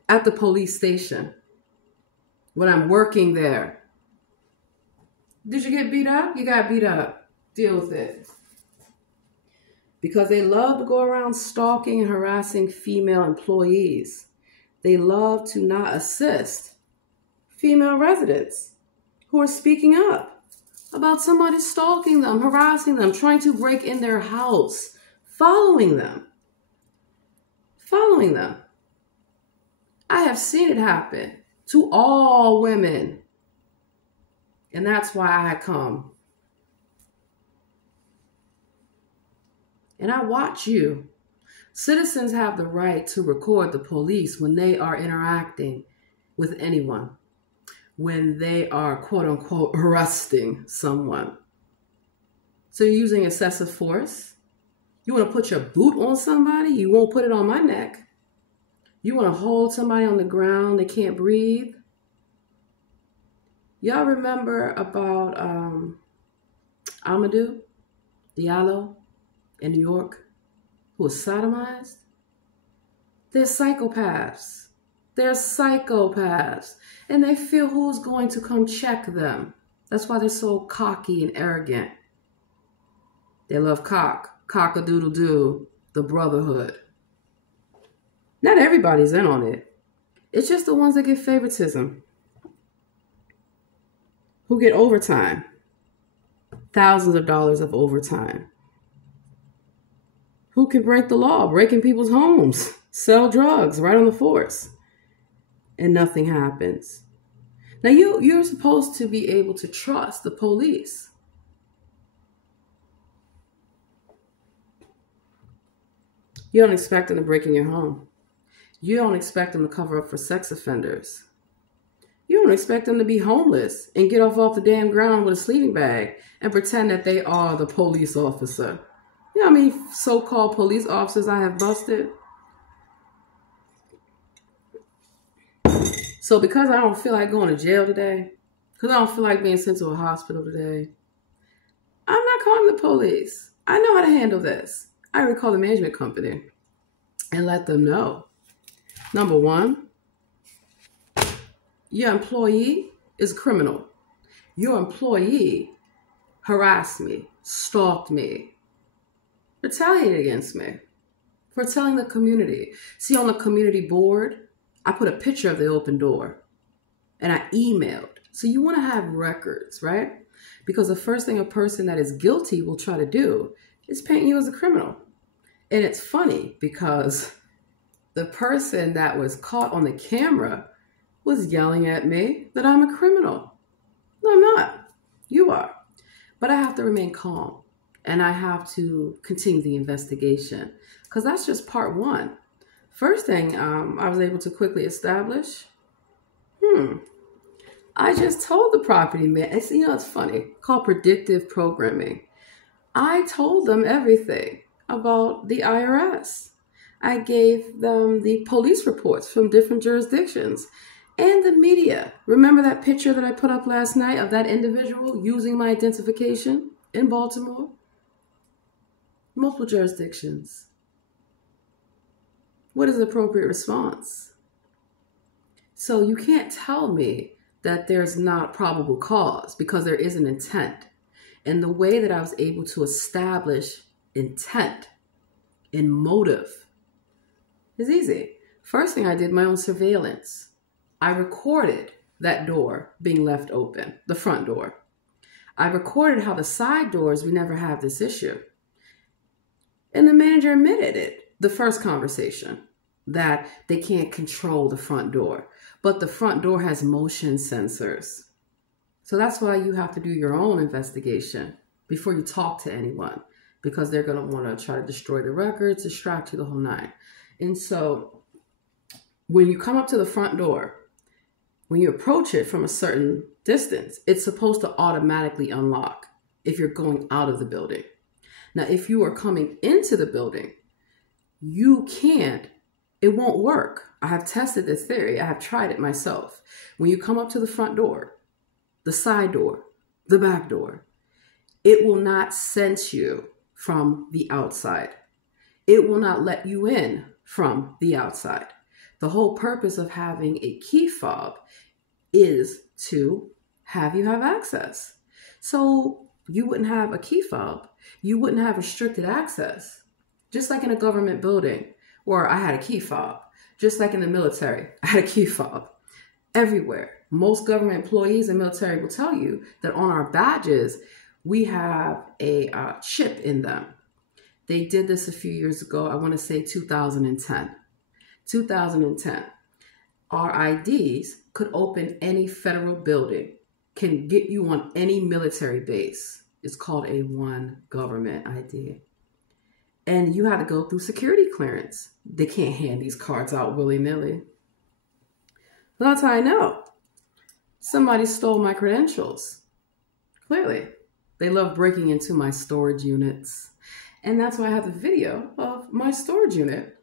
at the police station when I'm working there. Did you get beat up? You got beat up. Deal with it. Because they love to go around stalking and harassing female employees. They love to not assist female residents who are speaking up about somebody stalking them, harassing them, trying to break in their house, following them. I have seen it happen to all women. And that's why I come. And I watch you. Citizens have the right to record the police when they are interacting with anyone, when they are, quote unquote, arresting someone. So you're using excessive force? You want to put your boot on somebody? You won't put it on my neck. You want to hold somebody on the ground that can't breathe? Y'all remember about Amadou Diallo in New York, who was sodomized? They're psychopaths. They're psychopaths. And they feel who's going to come check them. That's why they're so cocky and arrogant. They love cock-a-doodle-doo, the brotherhood. Not everybody's in on it. It's just the ones that get favoritism, who get overtime. thousands of dollars of overtime. Who can break the law? Break in people's homes, sell drugs right on the force, and nothing happens. Now you're supposed to be able to trust the police. You don't expect them to break in your home. You don't expect them to cover up for sex offenders. You don't expect them to be homeless and get off the damn ground with a sleeping bag and pretend that they are the police officer. You know how many so-called police officers I have busted? So because I don't feel like going to jail today, because I don't feel like being sent to a hospital today, I'm not calling the police. I know how to handle this. I would call the management company and let them know. Number one, your employee is a criminal. Your employee harassed me, stalked me, retaliated against me for telling the community. See, on the community board, I put a picture of the open door and I emailed. So you want to have records, right? Because the first thing a person that is guilty will try to do is paint you as a criminal. And it's funny because the person that was caught on the camera was yelling at me that I'm a criminal. No, I'm not. You are. But I have to remain calm and I have to continue the investigation because that's just part one. First thing I was able to quickly establish, I just told the property man, it's funny, called predictive programming. I told them everything about the IRS. I gave them the police reports from different jurisdictions and the media. Remember that picture that I put up last night of that individual using my identification in Baltimore? Multiple jurisdictions. What is the appropriate response? So you can't tell me that there's not probable cause because there is an intent. And the way that I was able to establish intent and motive is easy. First thing I did, my own surveillance. I recorded that door being left open, the front door. I recorded how the side doors, we never have this issue. And the manager admitted it, the first conversation, that they can't control the front door. But the front door has motion sensors. So that's why you have to do your own investigation before you talk to anyone, because they're going to want to try to destroy the records, distract you, the whole nine. And so when you come up to the front door, when you approach it from a certain distance, it's supposed to automatically unlock if you're going out of the building. Now, if you are coming into the building, you can't, it won't work. I have tested this theory. I have tried it myself. When you come up to the front door, the side door, the back door, it will not sense you from the outside. It will not let you in from the outside. The whole purpose of having a key fob is to have you have access. So you wouldn't have a key fob. You wouldn't have restricted access. Just like in a government building where I had a key fob. Just like in the military, I had a key fob. Everywhere. Most government employees and military will tell you that on our badges, we have a chip in them. They did this a few years ago. I want to say 2010. 2010. Our IDs could open any federal building, can get you on any military base. It's called a One Government ID. And you had to go through security clearance. They can't hand these cards out willy-nilly. That's how I know. Somebody stole my credentials. Clearly. They love breaking into my storage units. And that's why I have a video of my storage unit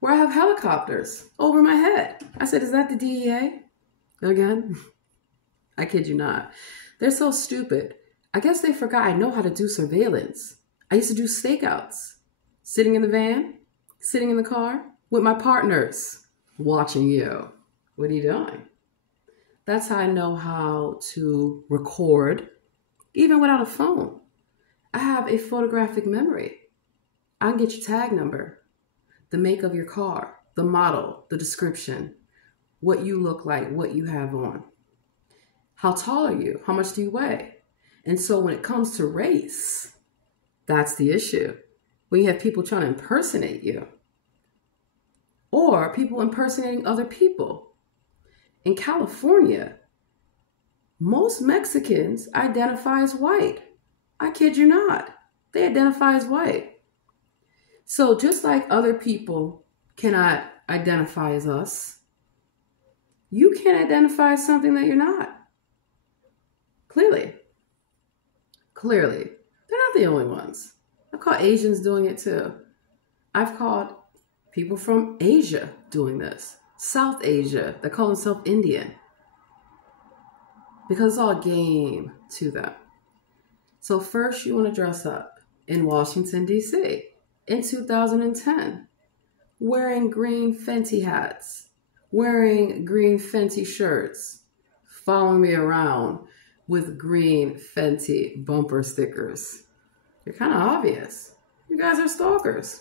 where I have helicopters over my head. I said, is that the DEA? Again? I kid you not. They're so stupid. I guess they forgot I know how to do surveillance. I used to do stakeouts. Sitting in the van, sitting in the car with my partners, watching you. What are you doing? That's how I know how to record, even without a phone. I have a photographic memory. I can get your tag number, the make of your car, the model, the description, what you look like, what you have on. How tall are you? How much do you weigh? And so when it comes to race, that's the issue. When you have people trying to impersonate you, or people impersonating other people. In California, most Mexicans identify as white. I kid you not. They identify as white. So just like other people cannot identify as us, you can't identify as something that you're not. Clearly. Clearly. They're not the only ones. I've caught Asians doing it too. I've caught people from Asia doing this. South Asia, they call themselves Indian. Because it's all game to them. So first you want to dress up in Washington, D.C. in 2010, wearing green Fenty hats, wearing green Fenty shirts, following me around with green Fenty bumper stickers. You're kind of obvious. You guys are stalkers.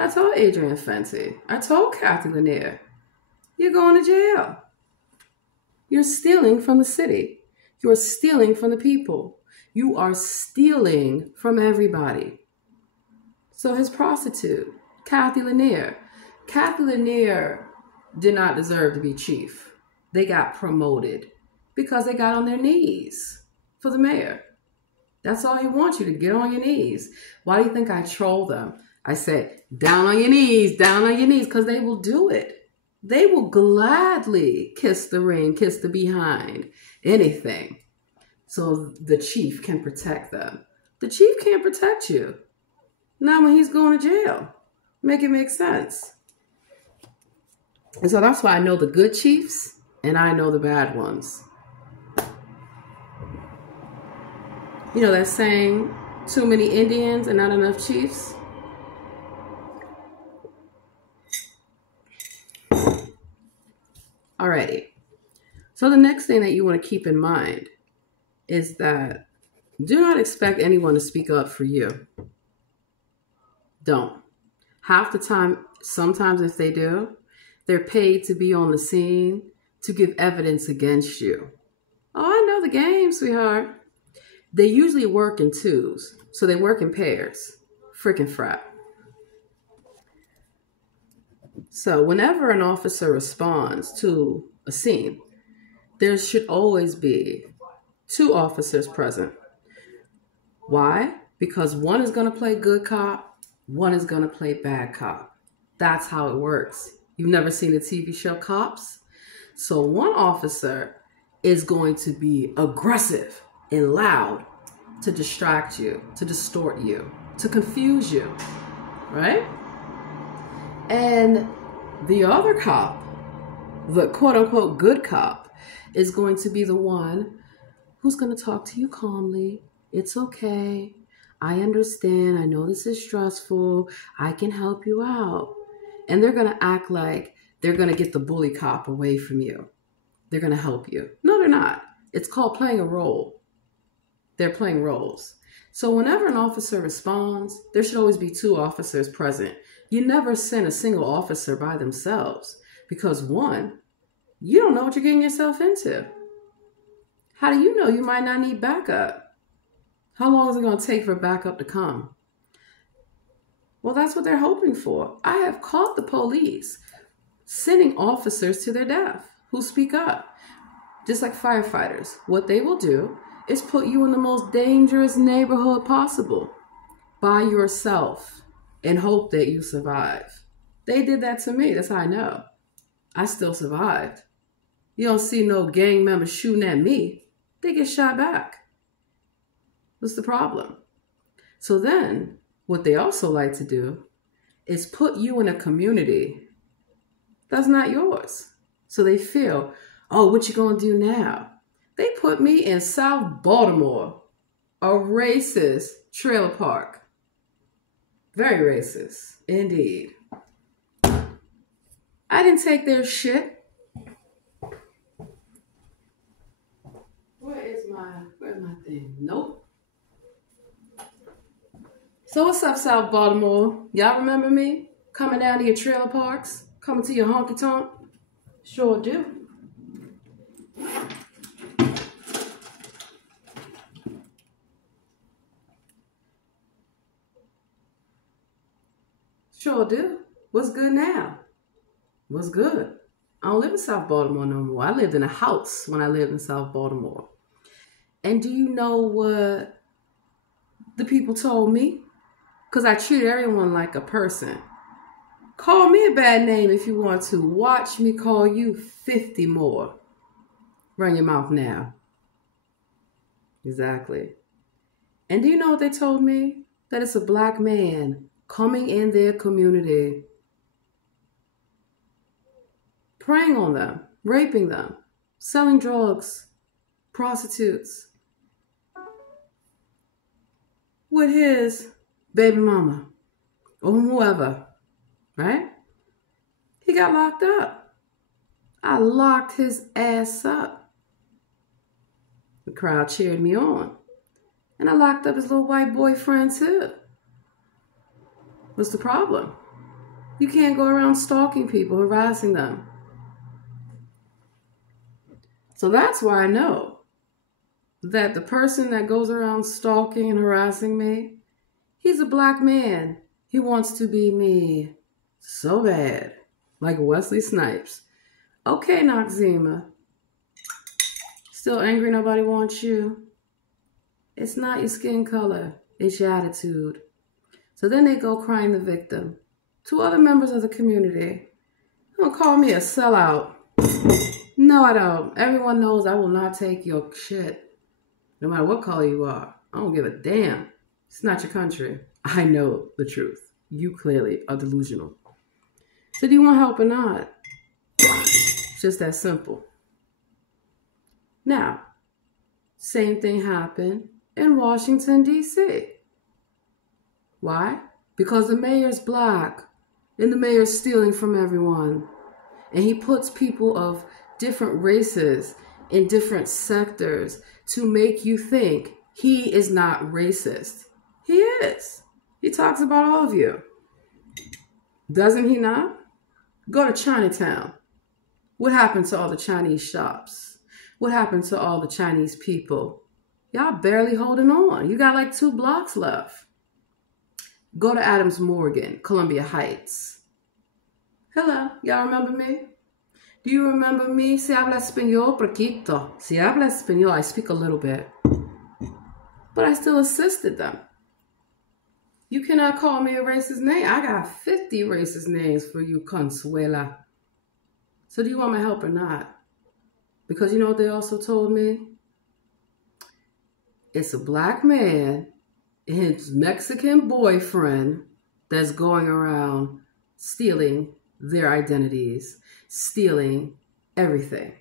I told Adrian Fenty. I told Kathy Lanier. You're going to jail. You're stealing from the city. You're stealing from the people. You are stealing from everybody. So his prostitute, Kathy Lanier. Kathy Lanier did not deserve to be chief. They got promoted because they got on their knees for the mayor. That's all he wants you to get on your knees. Why do you think I troll them? I say, down on your knees, because they will do it. They will gladly kiss the ring, kiss the behind, anything. So the chief can protect them. The chief can't protect you. Not when he's going to jail. Make it make sense. And so that's why I know the good chiefs and I know the bad ones. You know that saying, too many Indians and not enough chiefs? Alrighty. So the next thing that you want to keep in mind is that do not expect anyone to speak up for you. Don't. Half the time, sometimes if they do, they're paid to be on the scene to give evidence against you. Oh, I know the game, sweetheart. They usually work in twos, so they work in pairs. Freaking frat. So whenever an officer responds to a scene, there should always be 2 officers present. Why? Because one is going to play good cop, one is going to play bad cop. That's how it works. You've never seen the TV show Cops? So one officer is going to be aggressive and loud to distract you, to distort you, to confuse you, right? And the other cop, the quote-unquote good cop, is going to be the one who's going to talk to you calmly. It's okay. I understand. I know this is stressful. I can help you out. And they're going to act like they're going to get the bully cop away from you. They're going to help you. No, they're not. It's called playing a role. They're playing roles. So whenever an officer responds, there should always be 2 officers present. You never send a single officer by themselves because 1, you don't know what you're getting yourself into. How do you know you might not need backup? How long is it going to take for backup to come? Well, that's what they're hoping for. I have caught the police sending officers to their death who speak up. Just like firefighters, what they will do is put you in the most dangerous neighborhood possible by yourself and hope that you survive. They did that to me. That's how I know. I still survived. You don't see no gang members shooting at me. They get shot back. What's the problem? So then, what they also like to do is put you in a community that's not yours. So they feel, oh, what you gonna do now? They put me in South Baltimore, a racist trailer park. Very racist, indeed. I didn't take their shit. Where's my thing? Nope. So what's up, South Baltimore? Y'all remember me? Coming down to your trailer parks? Coming to your honky tonk? Sure do. Sure do. What's good now? What's good? I don't live in South Baltimore no more. I lived in a house when I lived in South Baltimore. And do you know what the people told me? Because I treat everyone like a person. Call me a bad name if you want to. Watch me call you 50 more. Run your mouth now. Exactly. And do you know what they told me? That it's a black man coming in their community, preying on them, raping them, selling drugs, prostitutes, with his baby mama or whoever, right? He got locked up. I locked his ass up. The crowd cheered me on. And I locked up his little white boyfriend too. What's the problem? You can't go around stalking people, harassing them. So that's why I know that the person that goes around stalking and harassing me, he's a black man. He wants to be me so bad, like Wesley Snipes. Okay, Noxzema. Still angry nobody wants you? It's not your skin color, it's your attitude. So then they go crying the victim to other members of the community. Don't call me a sellout. No, I don't. Everyone knows I will not take your shit. No matter what color you are. I don't give a damn. It's not your country. I know the truth. You clearly are delusional. So do you want help or not? It's just that simple. Now, same thing happened in Washington, D.C. Why? Because the mayor's black and the mayor's stealing from everyone. And he puts people of different races in different sectors to make you think he is not racist. He is. He talks about all of you. Doesn't he not? Go to Chinatown. What happened to all the Chinese shops? What happened to all the Chinese people? Y'all barely holding on. You got like 2 blocks left. Go to Adams Morgan, Columbia Heights. Hello, y'all remember me? Do you remember me? Si habla español, poquito. Si habla español, I speak a little bit. But I still assisted them. You cannot call me a racist name. I got 50 racist names for you, Consuela. So do you want my help or not? Because you know what they also told me? It's a black man and his Mexican boyfriend that's going around stealing their identities, stealing everything.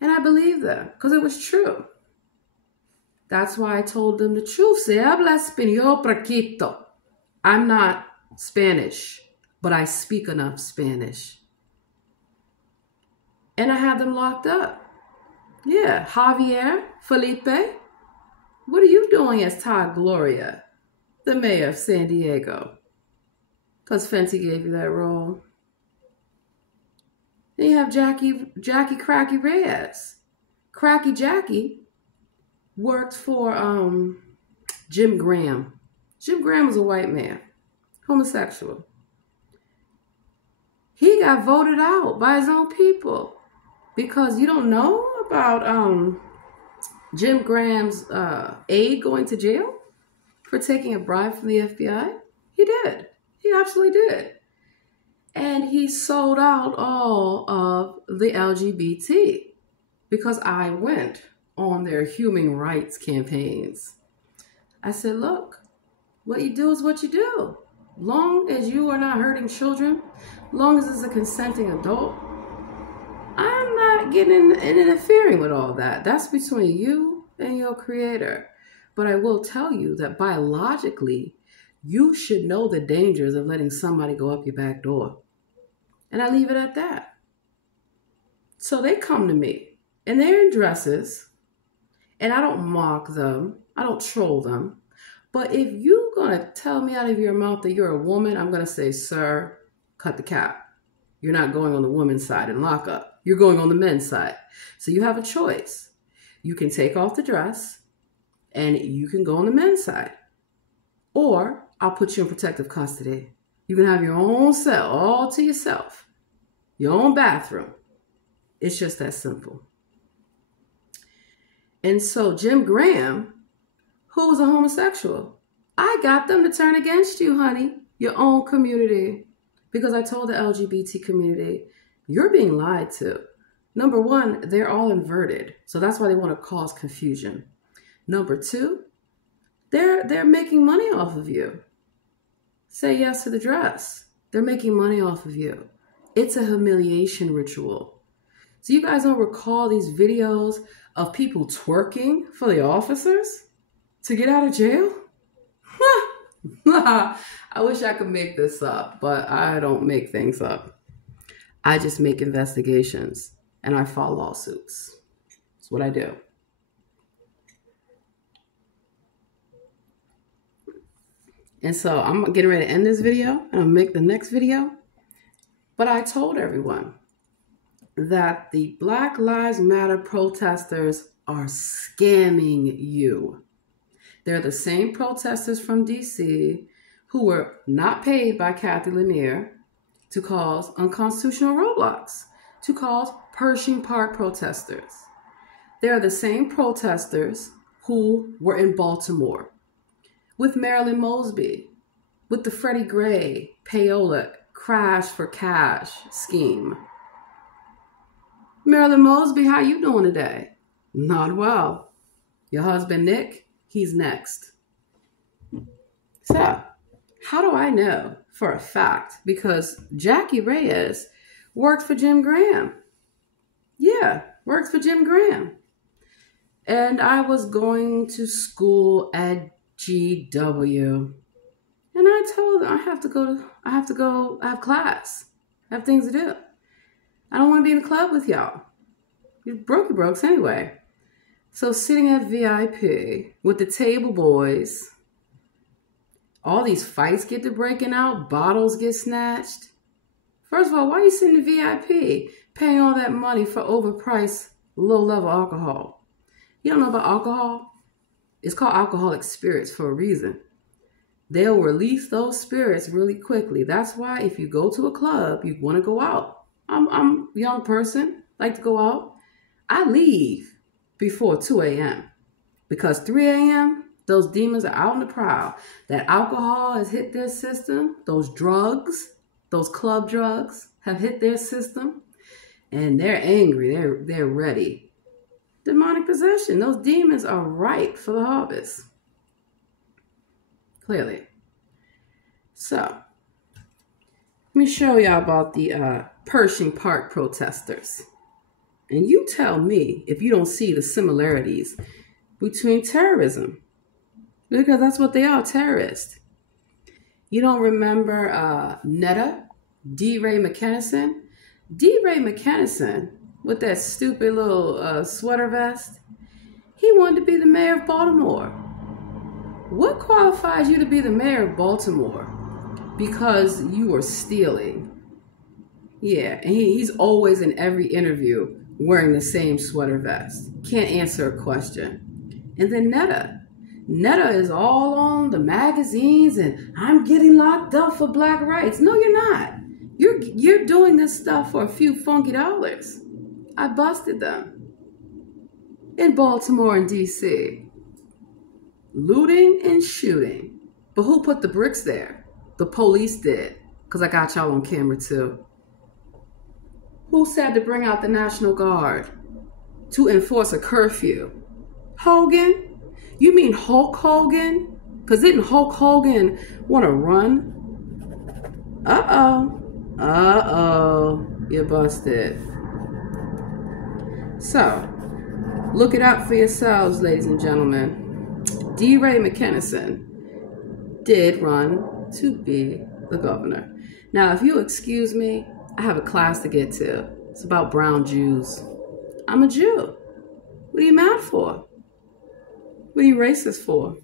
And I believe them because it was true. That's why I told them the truth. Se habla español poquito. I'm not Spanish, but I speak enough Spanish. And I had them locked up. Yeah, Javier, Felipe, what are you doing as Todd Gloria, the mayor of San Diego? Because Fenty gave you that role. Then you have Jackie Cracky Reyes. Cracky Jackie worked for Jim Graham. Jim Graham was a white man, homosexual. He got voted out by his own people because you don't know about Jim Graham's aide going to jail for taking a bribe from the FBI. He did. He absolutely did. And he sold out all of the LGBT because I went on their human rights campaigns. I said, look, what you do is what you do. Long as you are not hurting children, long as it's a consenting adult, I'm not getting and interfering with all that. That's between you and your creator. But I will tell you that biologically, you should know the dangers of letting somebody go up your back door. And I leave it at that. So they come to me and they're in dresses and I don't mock them. I don't troll them. But if you're going to tell me out of your mouth that you're a woman, I'm going to say, sir, cut the cap. You're not going on the woman's side and lock up. You're going on the men's side. So you have a choice. You can take off the dress and you can go on the men's side. Or I'll put you in protective custody. You can have your own cell all to yourself, your own bathroom. It's just that simple. And so Jim Graham, who was a homosexual, I got them to turn against you, honey, your own community. Because I told the LGBT community, you're being lied to. Number one, they're all inverted. So that's why they want to cause confusion. Number two, they're making money off of you. Say yes to the dress. They're making money off of you. It's a humiliation ritual. So you guys don't recall these videos of people twerking for the officers to get out of jail? I wish I could make this up, but I don't make things up. I just make investigations and I file lawsuits. That's what I do. And so I'm getting ready to end this video and I'll make the next video. But I told everyone that the Black Lives Matter protesters are scamming you. They're the same protesters from DC who were not paid by Kathy Lanier to cause unconstitutional roadblocks, to cause Pershing Park protesters. They're the same protesters who were in Baltimore with Marilyn Mosby, with the Freddie Gray, payola, crash for cash scheme. Marilyn Mosby, how you doing today? Not well. Your husband, Nick, he's next. So, how do I know for a fact? Because Jackie Reyes works for Jim Graham. Yeah, works for Jim Graham. And I was going to school at GW. And I told them I have class. I have things to do. I don't want to be in the club with y'all. You're brokey anyway. So sitting at VIP with the table boys, all these fights get to breaking out, bottles get snatched. First of all, why are you sitting in VIP paying all that money for overpriced, low-level alcohol? You don't know about alcohol? It's called alcoholic spirits for a reason. They'll release those spirits really quickly. That's why if you go to a club, you want to go out. I'm a young person, like to go out. I leave before 2 a.m. because 3 a.m., those demons are out on the prowl. That alcohol has hit their system. Those drugs, those club drugs have hit their system. And they're angry. They're ready. Demonic possession. Those demons are ripe for the harvest. Clearly. So, let me show y'all about the Pershing Park protesters. And you tell me if you don't see the similarities between terrorism. Because that's what they are, terrorists. You don't remember Netta, D. Ray McKennison? D. Ray McKennison, with that stupid little sweater vest, he wanted to be the mayor of Baltimore. What qualifies you to be the mayor of Baltimore? Because you were stealing. Yeah, and he's always in every interview wearing the same sweater vest. Can't answer a question. And then Netta is all on the magazines and I'm getting locked up for black rights. No, you're not. You're doing this stuff for a few funky dollars. I busted them in Baltimore and DC. Looting and shooting. But who put the bricks there? The police did. Because I got y'all on camera too. Who said to bring out the National Guard to enforce a curfew? Hogan? You mean Hulk Hogan? Because didn't Hulk Hogan want to run? You busted. So, look it up for yourselves, ladies and gentlemen. D. Ray McKennison did run to be the governor. Now, if you excuse me, I have a class to get to. It's about brown Jews. I'm a Jew. What are you mad for? What are you racist for?